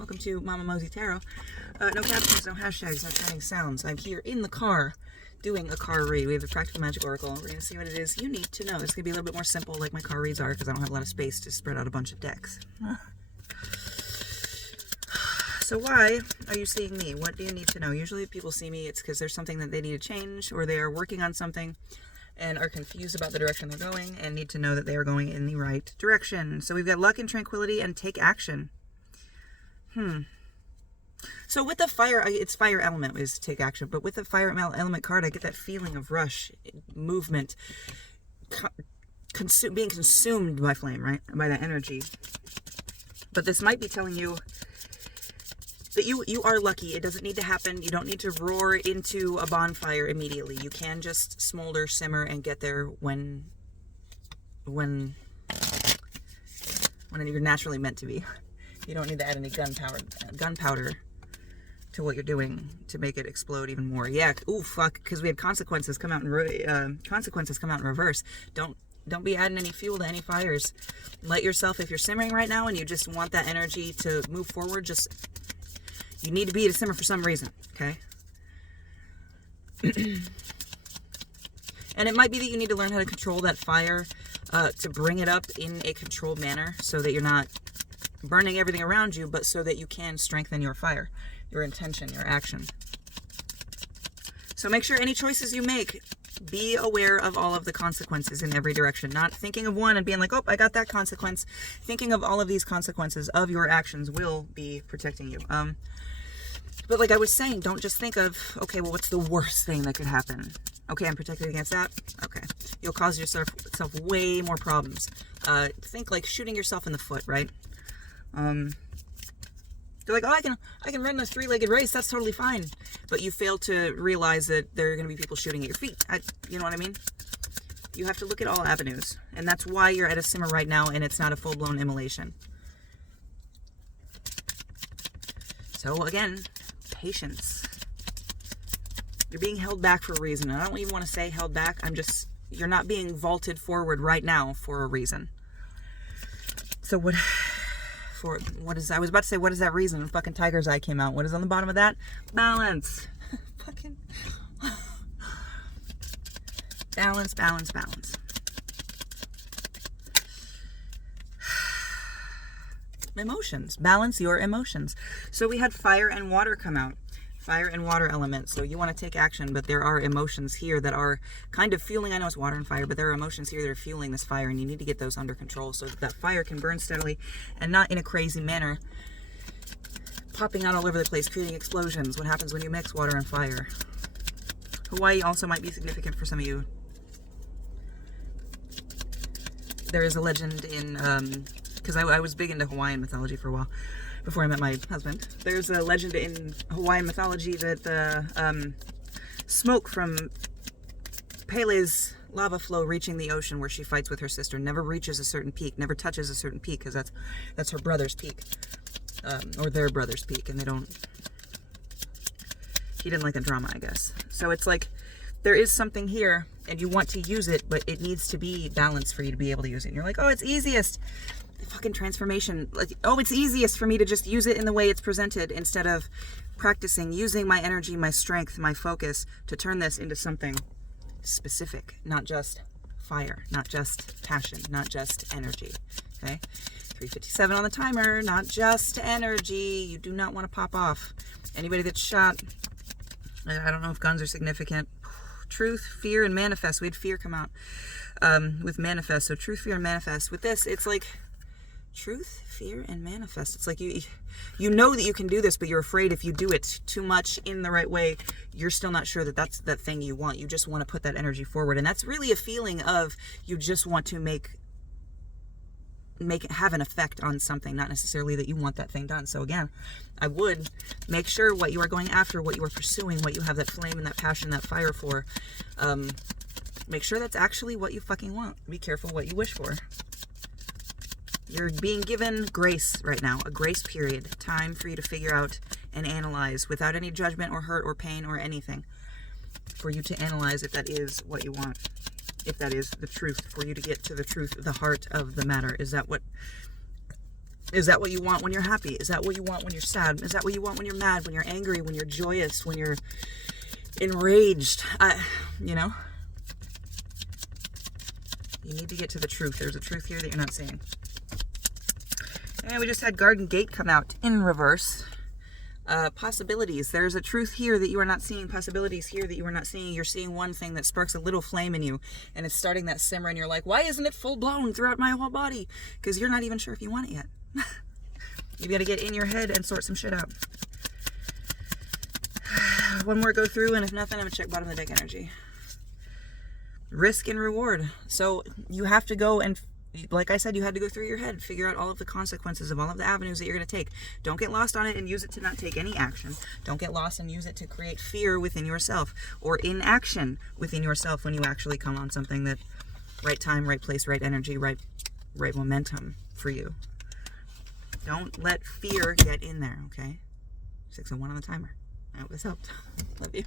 Welcome to Mama Mosey Tarot. No captions, no hashtags, no trending sounds. I'm here in the car doing a car read. We have a Practical Magic Oracle. We're going to see what it is you need to know. It's going to be a little bit more simple like my car reads are because I don't have a lot of space to spread out a bunch of decks. So why are you seeing me? What do you need to know? Usually if people see me, it's because there's something that they need to change or they are working on something and are confused about the direction they're going and need to know that they are going in the right direction. So we've got luck and tranquility and take action. So with the fire, it's fire element is take action, but with the fire element card, I get that feeling of rush, movement, being consumed by flame, right? By that energy. But this might be telling you that you are lucky. It doesn't need to happen. You don't need to roar into a bonfire immediately. You can just smolder, simmer, and get there when you're naturally meant to be. You don't need to add any gunpowder to what you're doing to make it explode even more. Yeah. Ooh, fuck. Because we had consequences come out in reverse. Don't be adding any fuel to any fires. Let yourself, if you're simmering right now and you just want that energy to move forward, you need to be to simmer for some reason, okay? And it might be that you need to learn how to control that fire to bring it up in a controlled manner so that you're not burning everything around you, but so that you can strengthen your fire, your intention, your action. So make sure any choices you make, be aware of all of the consequences in every direction. Not thinking of one and being like, oh, I got that consequence. Thinking of all of these consequences of your actions will be protecting you. But like I was saying, don't just think of, okay, well, what's the worst thing that could happen? Okay, I'm protected against that. Okay. You'll cause yourself way more problems. Think like shooting yourself in the foot, right? They're like, oh, I can run a 3-legged race. That's totally fine. But you fail to realize that there are going to be people shooting at your feet. You know what I mean? You have to look at all avenues. And that's why you're at a simmer right now and it's not a full-blown immolation. So again, patience. You're being held back for a reason. And I don't even want to say held back. You're not being vaulted forward right now for a reason. So what is that reason? Fucking Tiger's Eye came out. What is on the bottom of that? Balance. Fucking balance, balance, balance. Emotions. Balance your emotions. So we had fire and water come out. Fire and water elements. So you want to take action, but there are emotions here that are kind of fueling. I know it's water and fire, but there are emotions here that are fueling this fire, and you need to get those under control so that fire can burn steadily and not in a crazy manner, popping out all over the place, creating explosions. What happens when you mix water and fire? Hawaii also might be significant for some of you. There is a legend in, because I was big into Hawaiian mythology for a while, before I met my husband. There's a legend in Hawaiian mythology that the smoke from Pele's lava flow reaching the ocean where she fights with her sister never reaches a certain peak, never touches a certain peak, because that's her brother's peak, or their brother's peak, and he didn't like the drama, I guess. So it's like, there is something here, and you want to use it, but it needs to be balanced for you to be able to use it. And you're like, oh, it's easiest. Fucking transformation. Like, oh, it's easiest for me to just use it in the way it's presented instead of practicing using my energy, my strength, my focus to turn this into something specific, not just fire, not just passion, not just energy. Okay? 3:57 on the timer, not just energy. You do not want to pop off. Anybody that's shot, I don't know if guns are significant. Truth, fear, and manifest. We had fear come out with manifest. So truth, fear, and manifest. With this, it's like truth, fear, and manifest. It's like you know that you can do this, but you're afraid if you do it too much in the right way, you're still not sure that that's that thing you want. You just want to put that energy forward. And that's really a feeling of you just want to have an effect on something, not necessarily that you want that thing done. So again, I would make sure what you are going after, what you are pursuing, what you have that flame and that passion, that fire for, make sure that's actually what you fucking want. Be careful what you wish for. You're being given grace right now, a grace period, time for you to figure out and analyze without any judgment or hurt or pain or anything, for you to analyze if that is what you want. If that is the truth, for you to get to the truth, the heart of the matter. Is that what Is that what you want when you're happy? Is that what you want when you're sad? Is that what you want when you're mad, when you're angry, when you're joyous, when you're enraged? You know? You need to get to the truth. There's a truth here that you're not seeing. And we just had Garden Gate come out in reverse. Possibilities. There's a truth here that you are not seeing. Possibilities here that you are not seeing. You're seeing one thing that sparks a little flame in you, and it's starting that simmer, and you're like, why isn't it full blown throughout my whole body? Because you're not even sure if you want it yet. You've got to get in your head and sort some shit out. One more go through, and if nothing, I'm going to check bottom of the deck energy. Risk and reward. So you have to go and, like I said, you had to go through your head, figure out all of the consequences of all of the avenues that you're going to take. Don't get lost on it and use it to not take any action. Don't get lost and use it to create fear within yourself or inaction within yourself when you actually come on something that right time, right place, right energy, right momentum for you. Don't let fear get in there, okay? 6:01 on the timer. I hope this helped. Love you.